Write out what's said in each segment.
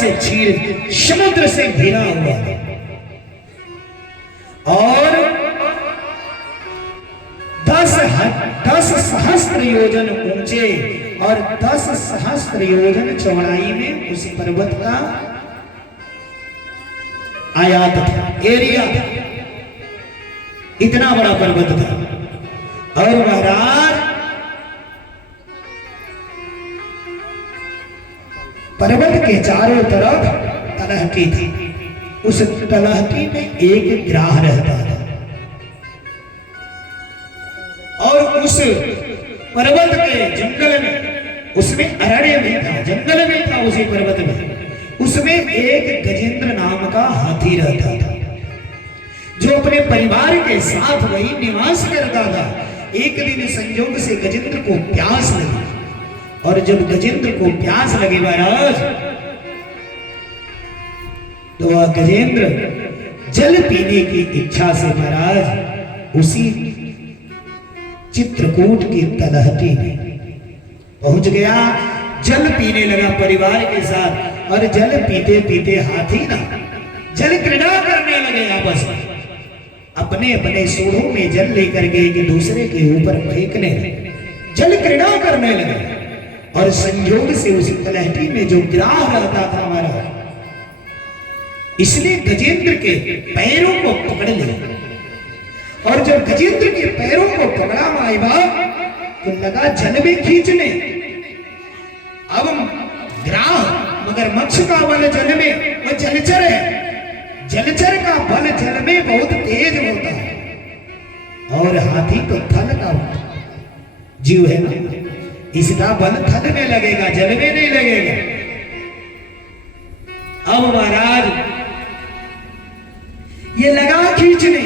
से क्षीर समुद्र से घिरा हुआ और 10 सहस्त्र योजन ऊंचे और 10 सहस्त्र योजन चौड़ाई में उस पर्वत का आयात था, एरिया था। इतना बड़ा पर्वत था। और महाराज पर्वत के चारों तरफ तलहटी थी। उस तलहटी में एक ग्राह रहता था और उस पर्वत के जंगल में, उसमें अरण्य में था, जंगल में था, उसी पर्वत में उसमें एक गजेंद्र नाम का हाथी रहता था जो अपने परिवार के साथ वही निवास करता था। एक दिन संयोग से गजेंद्र को प्यास लगी और जब गजेंद्र को प्यास लगी महाराज तो वह गजेंद्र जल पीने की इच्छा से महाराज उसी चित्रकूट की तलहटी में पहुंच गया। जल पीने लगा परिवार के साथ और जल पीते पीते हाथी ना जल क्रीड़ा करने लगे आपस में। अपने अपने सूढ़ों में जल लेकर के एक दूसरे के ऊपर फेंकने लगे, जल क्रीड़ा करने लगे। और संयोग से उस तलहटी में जो ग्राह रहता था हमारा, इसलिए गजेंद्र के पैरों को पकड़ लिया। और जब गजेंद्र के पैरों को पकड़ा माई बाप तो लगा जल में खींचने। अब ग्राह मगरमच्छ का बल जल में, वह जलचर है, जलचर का बल जल में बहुत तेज होता है और हाथी तो थल का जीव है ना, इसका बल थल में लगेगा, जल में नहीं लगेगा। अब महाराज ये लगा खींचने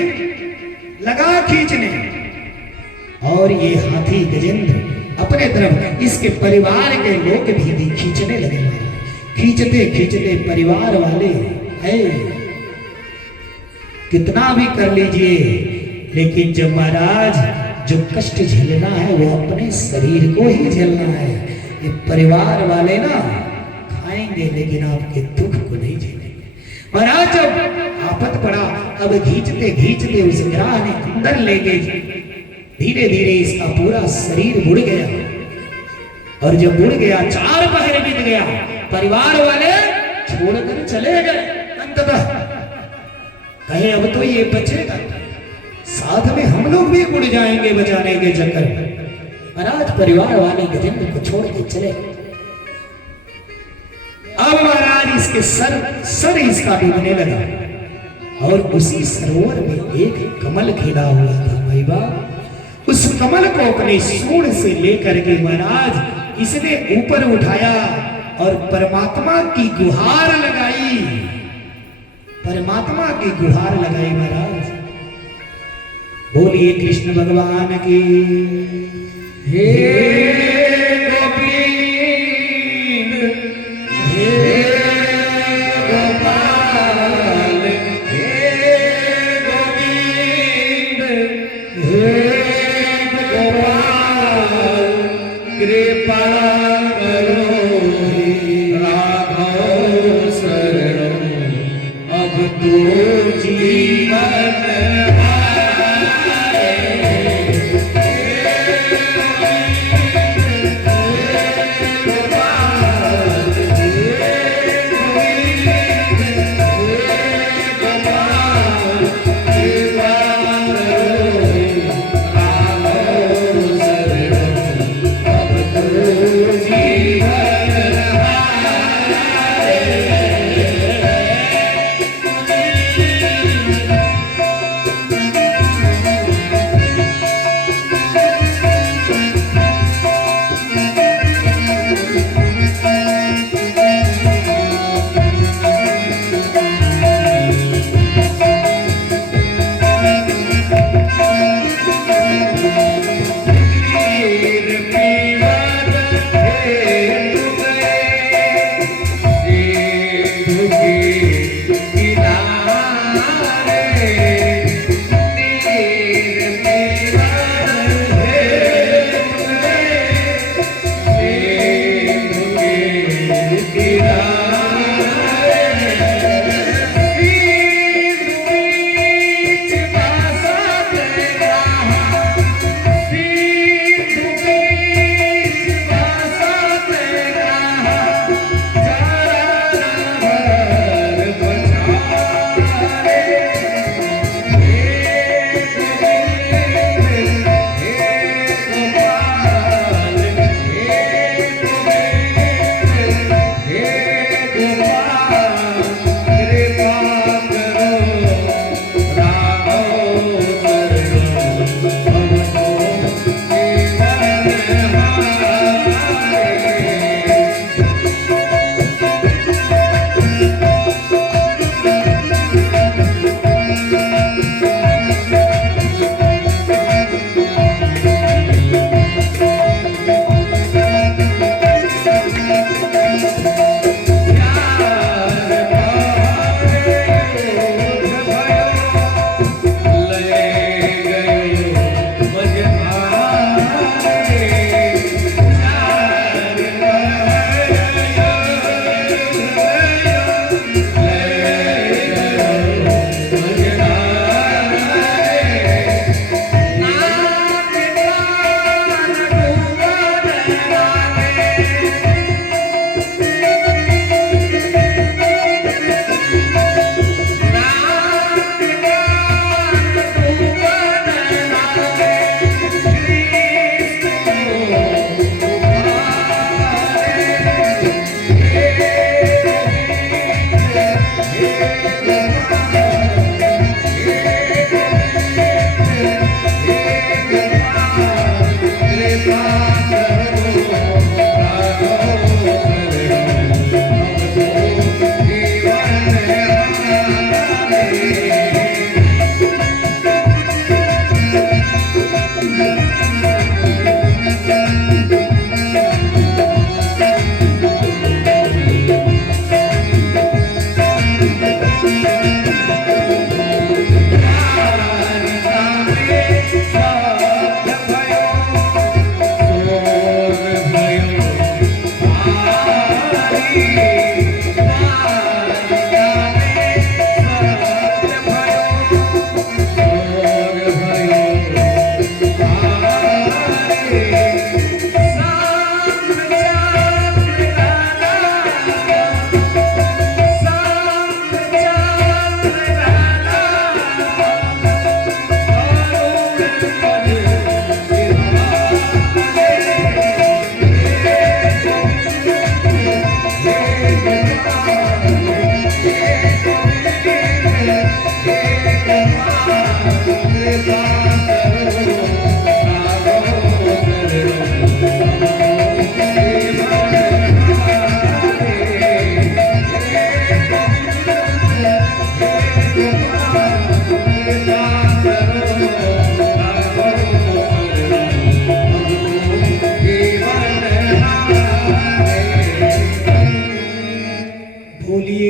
और ये हाथी गजेंद्र अपने तरफ, इसके परिवार के लोग भी खींचने लगे। खींचते खींचते परिवार वाले है कितना भी कर लीजिए, लेकिन जब महाराज जो कष्ट झेलना है वो अपने शरीर को ही झेलना है। ये परिवार वाले ना खाएंगे लेकिन आपके दुख को नहीं झेलेंगे। महाराज जब आफत पड़ा, अब खींचते खींचते उस ग्राह ने अंदर ले गए। धीरे धीरे इसका पूरा शरीर बुड़ गया और जब बुड़ गया 4 पहर बीत गया, परिवार वाले छोड़कर चले गए। अंततः कहे अब तो ये बचेगा, साथ में हम लोग भी उड़ जाएंगे बचाने के चक्कर में। महाराज परिवार वाले गजेंद्र को छोड़ के चले। अब महाराज इसके सर इसका डूबने लगा और उसी सरोवर में एक कमल खिला हुआ था भाई बाप। उस कमल को अपने सूंड से लेकर के महाराज इसने ऊपर उठाया और परमात्मा की गुहार लगाई, परमात्मा की गुहार लगाई। महाराज बोलिए कृष्ण भगवान की। हे गोपीन, हे गोपाल, हे गोपीन, हे गोपाल, कृपा करो राघव शरणं, अब तो जीवन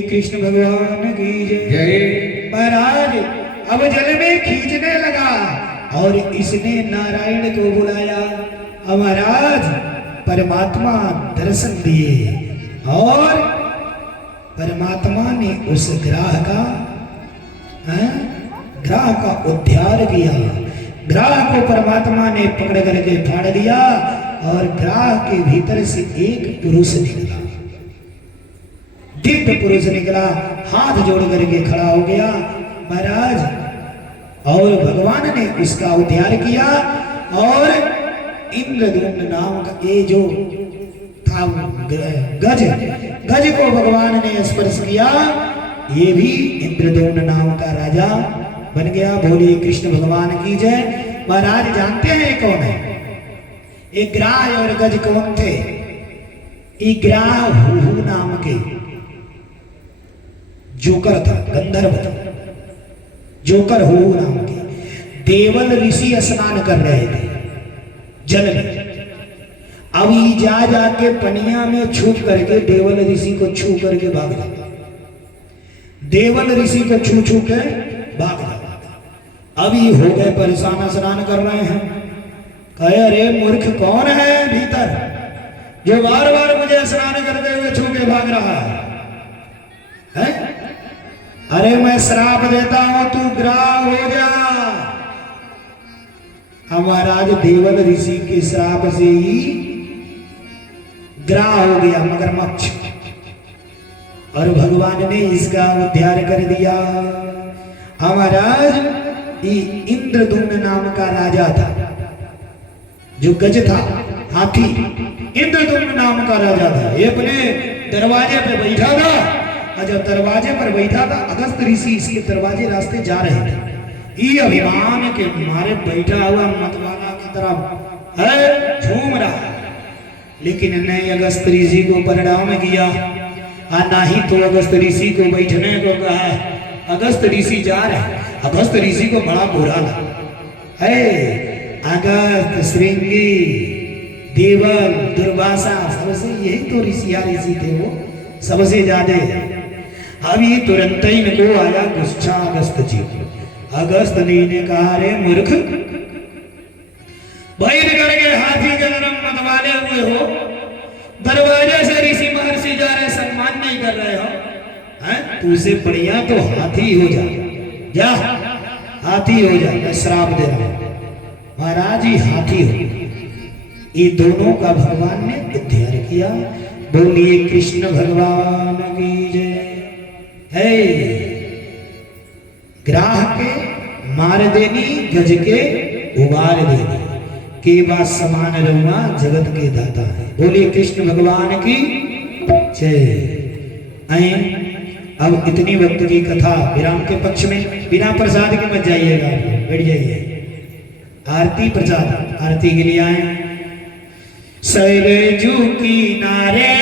कृष्ण भगवान की जय। महाराज अब जल में खींचने लगा और इसने नारायण को बुलाया। अब महाराज परमात्मा दर्शन दिए और परमात्मा ने उस ग्राह का उद्धार किया। ग्राह को परमात्मा ने पकड़ करके फाड़ दिया और ग्राह के भीतर से एक पुरुष निकला, दिव्य पुरुष निकला, हाथ जोड़ करके खड़ा हो गया महाराज। और भगवान ने उसका उद्धार किया और इंद्रद्युम्न नाम का ये जो था गज को भगवान ने स्पर्श किया, ये भी इंद्रद्युम्न नाम का राजा बन गया। बोलिए कृष्ण भगवान की जय। महाराज जानते हैं कौन है? एक ग्राह और गज कौन थे? ग्राह हुहु नाम के जोकर था, गंधर्व था। जोकर हुहु नाम के देवल ऋषि स्नान कर रहे थे जल में। अभी जा जाके पनिया में छूट करके देवल ऋषि को छू करके भाग जाता। देवल ऋषि को छू छू के भाग जाता। अभी हो गए परेशान, स्नान कर रहे हैं। कहे अरे मूर्ख कौन है भीतर जो बार बार मुझे स्नान करते हुए छू के भाग रहा है? अरे मैं श्राप देता हूं, तू ग्राह हो जा। महाराज देवल ऋषि के श्राप से ही ग्राह हो गया मगरमच्छ, और भगवान ने इसका उद्धार कर दिया। महाराज इंद्रद्युम्न नाम का राजा था, जो गज था हाथी, इंद्रद्युम्न नाम का राजा था। ये अपने दरवाजे पे बैठा था, और जब दरवाजे पर बैठा था अगस्त ऋषि इसके दरवाजे रास्ते जा रहे थे। ये अभिमान के मारे बैठा हुआ मतवाला की तरफ है झूम रहा, लेकिन नहीं अगस्त ऋषि को परिणाम किया, ना ही तो अगस्त ऋषि को बैठने को कहा। अगस्त ऋषि जा रहे, अगस्त ऋषि को बड़ा बुरा लगा। है अगस्त, श्रृंगी, देवल, दुर्वासा, सबसे यही तो ऋषि थे वो सबसे ज्यादा। अब ये तुरंत ही इनको आया गुस्सा अगस्त जी को। अगस्त जी ने कहा, रे मूर्ख, बैठ करके हाथी के रंग मतवाले हुए हो, दरवाजे से ऋषि महर्षि जा रहे, सम्मान नहीं कर रहे हो, हैं? तुझसे बढ़िया तो हाथी हो जा, हाथी हो जा, मैं श्राप दे रहा हूं, महाराज ही हाथी हो। ये दोनों का भगवान ने उद्धार किया। बोलिए कृष्ण भगवान की जय। है ग्राह के मार देनी, गज के उबार देनी, के बात समान रहुआ जगत के दाता है। बोलिए कृष्ण भगवान की जय। अब इतनी वक्त की कथा विराम के पक्ष में, बिना प्रसाद के मत जाइएगा, बैठ जाइए। आरती प्रसाद, आरती के लिए आए। शैलजू की नारे